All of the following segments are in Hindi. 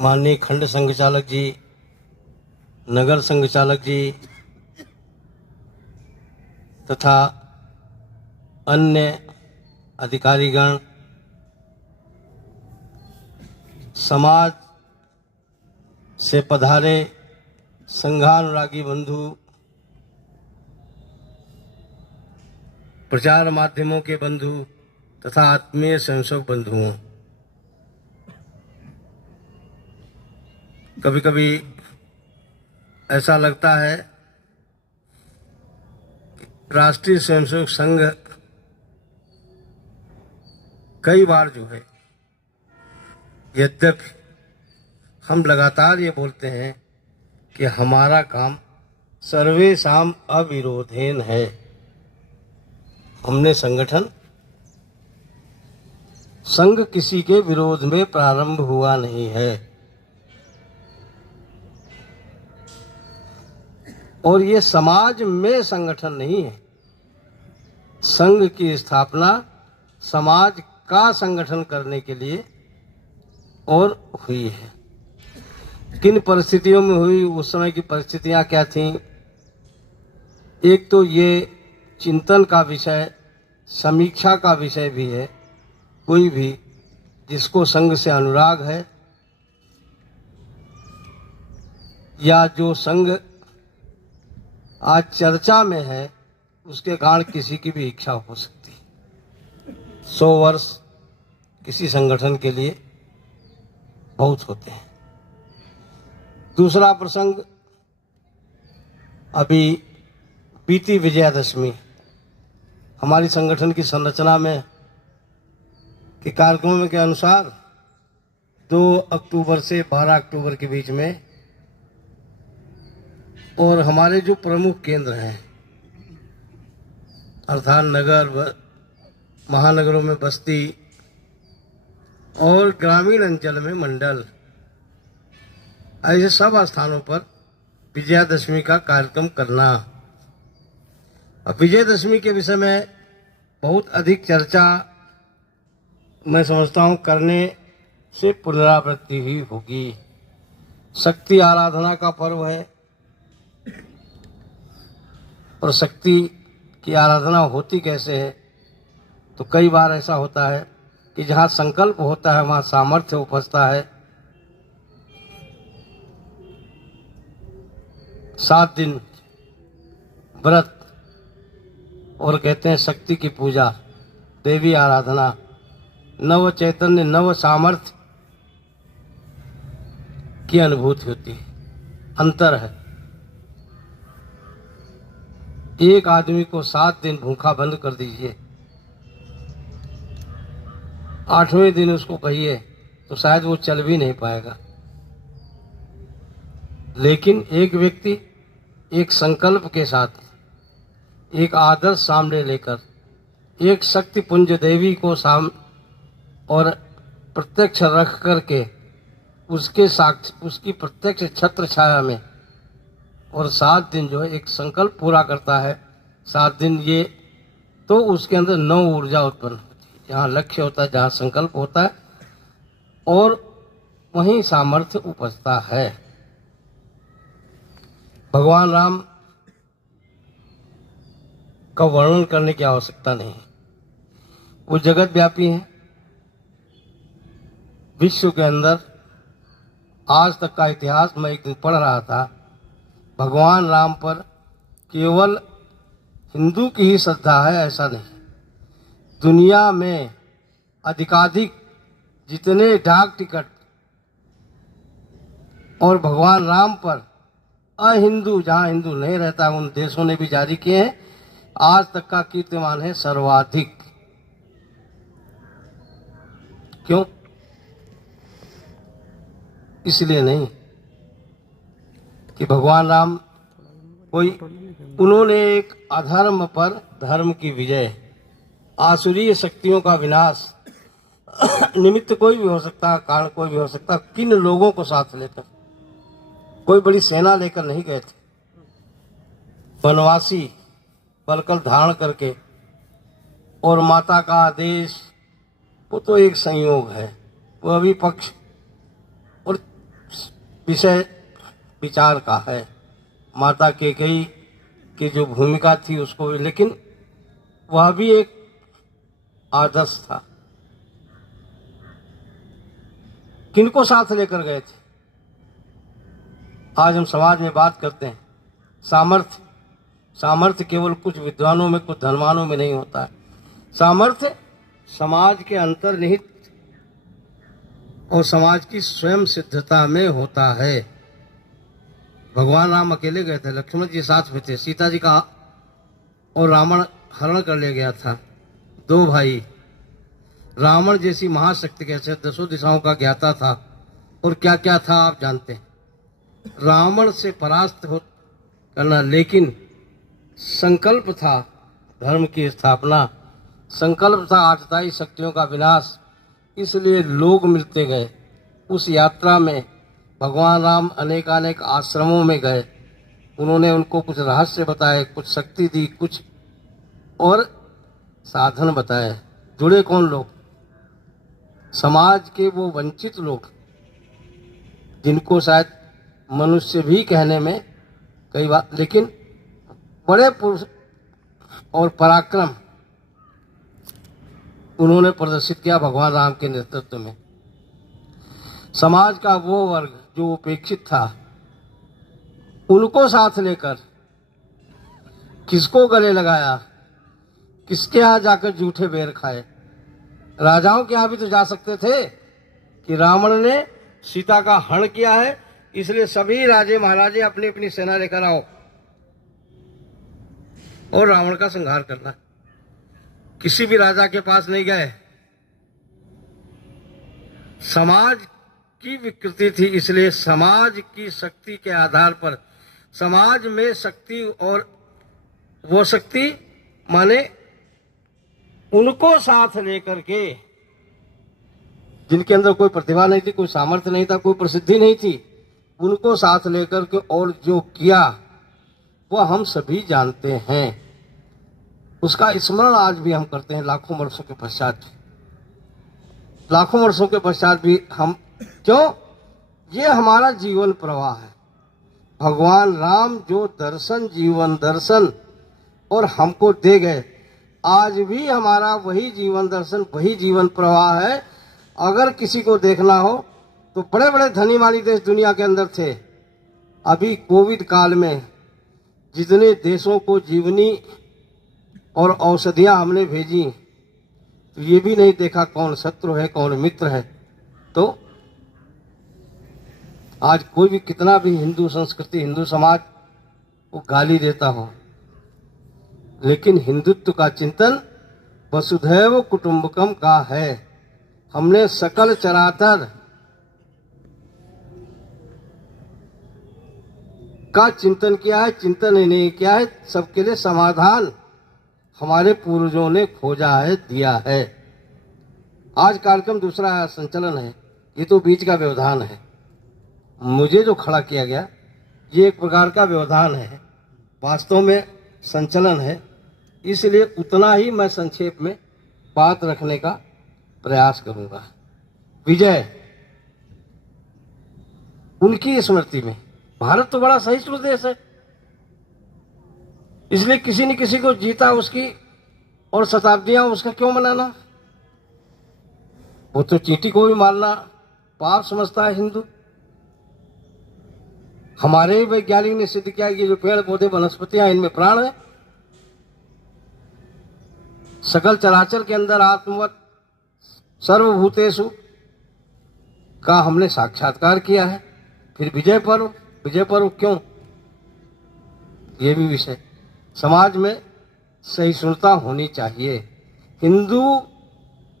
माननीय खंड संघ चालक जी, नगर संघ चालक जी तथा अन्य अधिकारीगण, समाज से पधारे संघानुरागी बंधु, प्रचार माध्यमों के बंधु तथा आत्मीय स्वयंसेवक बंधुओं, कभी कभी ऐसा लगता है राष्ट्रीय स्वयंसेवक संघ कई बार जो है, यद्यपि हम लगातार ये बोलते हैं कि हमारा काम सर्वेषां अविरोधेन है, हमने संघ किसी के विरोध में प्रारंभ हुआ नहीं है और ये समाज में संगठन नहीं है। संघ की स्थापना समाज का संगठन करने के लिए और हुई है। किन परिस्थितियों में हुई, उस समय की परिस्थितियां क्या थीं? एक तो ये चिंतन का विषय, समीक्षा का विषय भी है। कोई भी जिसको संघ से अनुराग है या जो संघ आज चर्चा में है, उसके कारण किसी की भी इच्छा हो सकती है। 100 वर्ष किसी संगठन के लिए बहुत होते हैं। दूसरा प्रसंग, अभी बीती विजयादशमी, हमारी संगठन की संरचना में के कार्यक्रमों के अनुसार 2 अक्टूबर से 12 अक्टूबर के बीच में, और हमारे जो प्रमुख केंद्र हैं अर्थात नगर, महानगरों में बस्ती और ग्रामीण अंचल में मंडल, ऐसे सब स्थानों पर विजयादशमी का कार्यक्रम करना। अब विजयादशमी के विषय में बहुत अधिक चर्चा मैं समझता हूँ करने से पुनरावृत्ति ही होगी। शक्ति आराधना का पर्व है और शक्ति की आराधना होती कैसे है? तो कई बार ऐसा होता है कि जहाँ संकल्प होता है वहाँ सामर्थ्य उपजता है। 7 दिन व्रत और कहते हैं शक्ति की पूजा, देवी आराधना, नव चैतन्य, नव सामर्थ्य की अनुभूति होती है। अंतर है, एक आदमी को 7 दिन भूखा बंद कर दीजिए, 8वें दिन उसको कहिए तो शायद वो चल भी नहीं पाएगा। लेकिन एक व्यक्ति एक संकल्प के साथ, एक आदर्श सामने लेकर, एक शक्ति पुंज देवी को और प्रत्यक्ष रख करके उसके साक्ष, उसकी प्रत्यक्ष छत्र छाया में, और 7 दिन जो है एक संकल्प पूरा करता है। 7 दिन ये तो उसके अंदर 9 ऊर्जा उत्पन्न होती है। जहाँ लक्ष्य होता है, जहाँ संकल्प होता है, और वहीं सामर्थ्य उपजता है। भगवान राम का वर्णन करने की आवश्यकता नहीं, वो जगत व्यापी हैं। विश्व के अंदर आज तक का इतिहास मैं एक दिन पढ़ रहा था, भगवान राम पर केवल हिंदू की ही श्रद्धा है ऐसा नहीं। दुनिया में अधिकाधिक जितने डाक टिकट और भगवान राम पर अहिंदू, जहाँ हिंदू नहीं रहता, उन देशों ने भी जारी किए हैं। आज तक का कीर्तिमान है सर्वाधिक। क्यों? इसलिए नहीं कि भगवान राम उन्होंने एक अधर्म पर धर्म की विजय, आसुरीय शक्तियों का विनाश, निमित्त कोई भी हो सकता, कारण कोई भी हो सकता, किन लोगों को साथ लेकर, कोई बड़ी सेना लेकर नहीं गए थे। वनवासी बलकल धारण करके, और माता का आदेश वो तो एक संयोग है, वो अभी पक्ष, और विषय विचार का है। माता कैकेयी की जो भूमिका थी उसको भी, लेकिन वह भी एक आदर्श था। किनको साथ लेकर गए थे? आज हम समाज में बात करते हैं सामर्थ्य। सामर्थ्य केवल कुछ विद्वानों में, कुछ धनवानों में नहीं होता है। सामर्थ्य समाज के अंतर्निहित और समाज की स्वयं सिद्धता में होता है। भगवान राम अकेले गए थे, लक्ष्मण जी साथ में थे, सीता जी का और रावण हरण कर ले गया था। दो भाई, रावण जैसी महाशक्ति कैसे 10 दिशाओं का ज्ञाता था, और क्या क्या था आप जानते हैं। रावण से परास्त हो करना, लेकिन संकल्प था धर्म की स्थापना, संकल्प था आठताई शक्तियों का विनाश। इसलिए लोग मिलते गए। उस यात्रा में भगवान राम अनेकानेक आश्रमों में गए। उन्होंने उनको कुछ रहस्य बताए, कुछ शक्ति दी, कुछ और साधन बताए। जुड़े कौन लोग? समाज के वो वंचित लोग जिनको शायद मनुष्य भी कहने में कई बार, लेकिन बड़े पुरुष और पराक्रम उन्होंने प्रदर्शित किया भगवान राम के नेतृत्व में। समाज का वो वर्ग जो उपेक्षित था, उनको साथ लेकर किसको गले लगाया, किसके यहाँ जाकर जूठे बेर खाए। राजाओं के यहाँ भी तो जा सकते थे कि रावण ने सीता का हरण किया है, इसलिए सभी राजे महाराजे अपनी अपनी सेना लेकर आओ और रावण का संहार करना। किसी भी राजा के पास नहीं गए। समाज की विकृति थी, इसलिए समाज की शक्ति के आधार पर, समाज में शक्ति, और वो शक्ति माने उनको साथ लेकर के जिनके अंदर कोई प्रतिभा नहीं थी, कोई सामर्थ्य नहीं था, कोई प्रसिद्धि नहीं थी, उनको साथ लेकर के और जो किया वो हम सभी जानते हैं। उसका स्मरण आज भी हम करते हैं, लाखों वर्षों के पश्चात। लाखों वर्षों के पश्चात भी हम, क्यों? ये हमारा जीवन प्रवाह है। भगवान राम जो दर्शन, जीवन दर्शन और हमको दे गए, आज भी हमारा वही जीवन दर्शन, वही जीवन प्रवाह है। अगर किसी को देखना हो तो बड़े बड़े धनी मानी देश दुनिया के अंदर थे। अभी कोविड काल में जितने देशों को जीवनी और औषधियां हमने भेजी, तो ये भी नहीं देखा कौन शत्रु है कौन मित्र है। तो आज कोई भी कितना भी हिंदू संस्कृति, हिंदू समाज को गाली देता हो, लेकिन हिंदुत्व का चिंतन वसुधैव कुटुंबकम का है। हमने सकल चराचर का चिंतन किया है, चिंतन ही नहीं किया है, सबके लिए समाधान हमारे पूर्वजों ने खोजा है, दिया है। आज कार्यक्रम दूसरा संचलन है, ये तो बीच का व्यवधान है। मुझे जो खड़ा किया गया ये एक प्रकार का व्यवधान है, वास्तव में संचलन है, इसलिए उतना ही मैं संक्षेप में बात रखने का प्रयास करूंगा। विजय उनकी स्मृति में। भारत तो बड़ा सहिष्णु देश है, इसलिए किसी न किसी को जीता उसकी और शताब्दियां उसका क्यों मनाना? वो तो चींटी को भी मारना पाप समझता है हिंदू। हमारे ही वैज्ञानिक ने सिद्ध किया कि जो पेड़ पौधे वनस्पतियां, इनमें प्राण है। सकल चराचर के अंदर आत्मवत सर्वभूतेषु का हमने साक्षात्कार किया है। फिर विजय पर्व क्यों? ये भी विषय। समाज में सहिष्णुता होनी चाहिए। हिंदू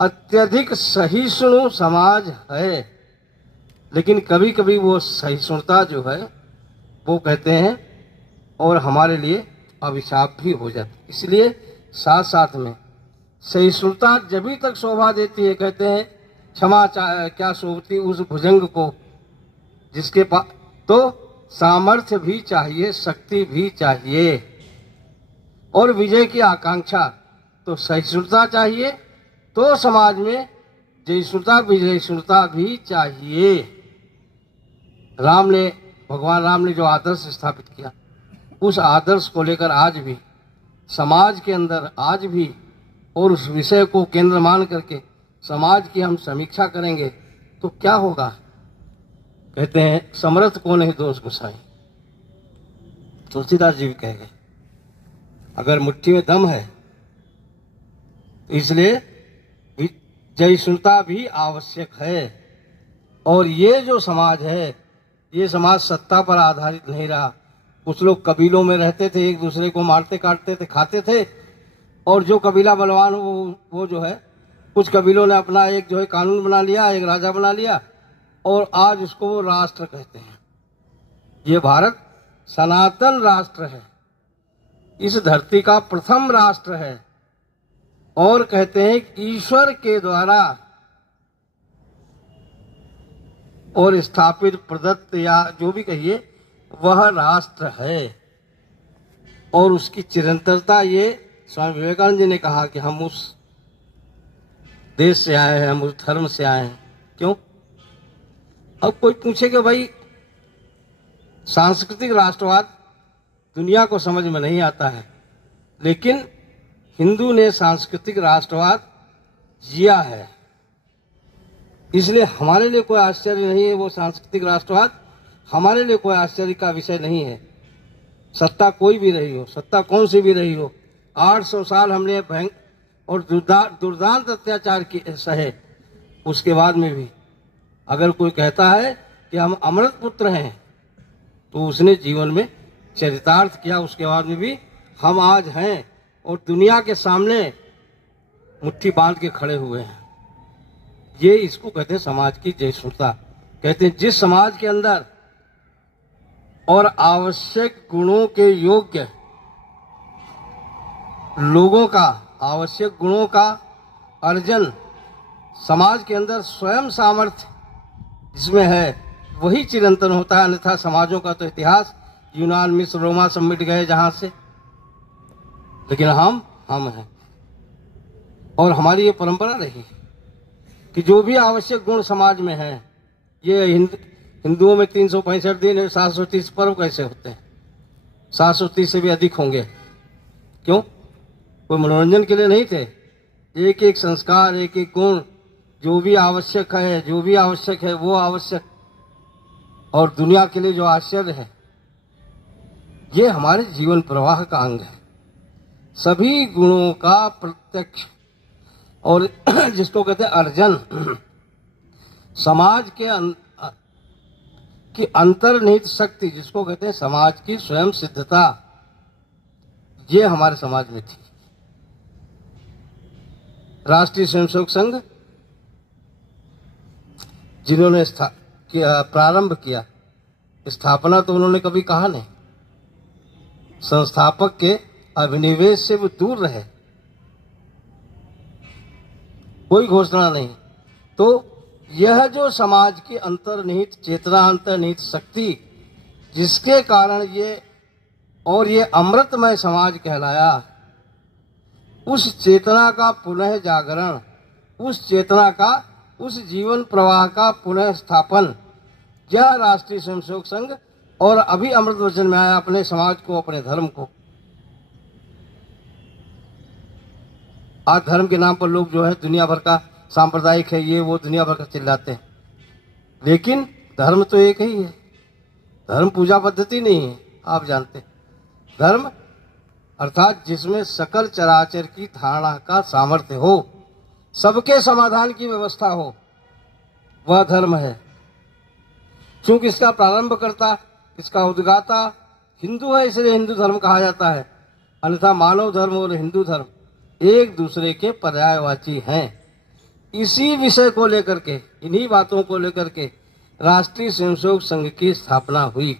अत्यधिक सहिष्णु समाज है, लेकिन कभी कभी वो सहिष्णुता जो है वो कहते हैं और हमारे लिए अभिशाप भी हो जाती है। इसलिए साथ साथ में सहिष्णुता जब तक शोभा देती है, कहते हैं क्षमा क्या शोभती उस भुजंग को जिसके पास, तो सामर्थ्य भी चाहिए, शक्ति भी चाहिए और विजय की आकांक्षा। तो सहिष्णुता चाहिए, तो समाज में जयिष्णुता विजयिष्णुता भी चाहिए। भगवान राम ने जो आदर्श स्थापित किया, उस आदर्श को लेकर आज भी समाज के अंदर आज भी, और उस विषय को केंद्र मान करके समाज की हम समीक्षा करेंगे तो क्या होगा। कहते हैं समर्थ को नहीं दोष गुसाई, तुलसीदास जी भी कह गए। अगर मुट्ठी में दम है तो इसलिए जयशुलता भी आवश्यक है। और ये जो समाज है, ये समाज सत्ता पर आधारित नहीं रहा। कुछ लोग कबीलों में रहते थे, एक दूसरे को मारते काटते थे, खाते थे, और जो कबीला बलवान वो जो है, कुछ कबीलों ने अपना एक जो है कानून बना लिया, एक राजा बना लिया, और आज उसको वो राष्ट्र कहते हैं। ये भारत सनातन राष्ट्र है, इस धरती का प्रथम राष्ट्र है, और कहते हैं ईश्वर के द्वारा और स्थापित प्रदत्त या जो भी कहिए वह राष्ट्र है। और उसकी चिरंतरता, ये स्वामी विवेकानंद जी ने कहा कि हम उस देश से आए हैं, हम उस धर्म से आए हैं। क्यों? अब कोई पूछे कि भाई सांस्कृतिक राष्ट्रवाद दुनिया को समझ में नहीं आता है, लेकिन हिंदू ने सांस्कृतिक राष्ट्रवाद जिया है, इसलिए हमारे लिए कोई आश्चर्य नहीं है। वो सांस्कृतिक राष्ट्रवाद हमारे लिए कोई आश्चर्य का विषय नहीं है। सत्ता कोई भी रही हो, सत्ता कौन सी भी रही हो, 800 साल हमने भयंकर और दुर्दांत अत्याचार की सहे, उसके बाद में भी अगर कोई कहता है कि हम अमृत पुत्र हैं तो उसने जीवन में चरितार्थ किया। उसके बाद में भी हम आज हैं और दुनिया के सामने मुट्ठी बांध के खड़े हुए हैं। ये इसको कहते हैं समाज की जयशुलता। कहते हैं जिस समाज के अंदर और आवश्यक गुणों के योग्य लोगों का, आवश्यक गुणों का अर्जन समाज के अंदर स्वयं सामर्थ्य जिसमें है वही चिरंतन होता है। अन्यथा समाजों का तो इतिहास यूनान, मिस्र, रोमा सब मिट गए जहां से, लेकिन हम हैं। और हमारी ये परंपरा रही कि जो भी आवश्यक गुण समाज में है, ये हिंदुओं में 365 दिन 730 पर्व कैसे होते हैं? 730 से भी अधिक होंगे। क्यों? कोई मनोरंजन के लिए नहीं थे। एक एक संस्कार, एक एक गुण, जो भी आवश्यक है वो आवश्यक, और दुनिया के लिए जो आश्चर्य है, ये हमारे जीवन प्रवाह का अंग है। सभी गुणों का प्रत्यक्ष और जिसको कहते हैं अर्जन, समाज के की अंतर्निहित शक्ति, जिसको कहते हैं समाज की स्वयं सिद्धता, ये हमारे समाज में थी। राष्ट्रीय स्वयंसेवक संघ जिन्होंने प्रारंभ किया, स्थापना तो उन्होंने कभी कहा नहीं। संस्थापक के अभिनिवेश से वो दूर रहे, कोई घोषणा नहीं। तो यह जो समाज की अंतर्निहित चेतना, अंतर्निहित शक्ति, जिसके कारण ये अमृतमय समाज कहलाया, उस चेतना का पुनः जागरण, उस चेतना का, उस जीवन प्रवाह का पुनः स्थापन, यह राष्ट्रीय स्वयंसेवक संघ और अभी अमृत वचन में आया अपने समाज को, अपने धर्म को। आज धर्म के नाम पर लोग जो है दुनिया भर का सांप्रदायिक है, ये वो दुनिया भर का चिल्लाते हैं, लेकिन धर्म तो एक ही है। धर्म पूजा पद्धति नहीं है, आप जानते हैं। धर्म अर्थात जिसमें सकल चराचर की धारणा का सामर्थ्य हो, सबके समाधान की व्यवस्था हो, वह धर्म है। क्योंकि इसका प्रारंभकर्ता, इसका उद्गाता हिंदू है, इसलिए हिंदू धर्म कहा जाता है। अन्यथा मानव धर्म और हिंदू धर्म एक दूसरे के पर्यायवाची हैं। इसी विषय को लेकर के, इन्हीं बातों को लेकर के राष्ट्रीय स्वयंसेवक संघ की स्थापना हुई।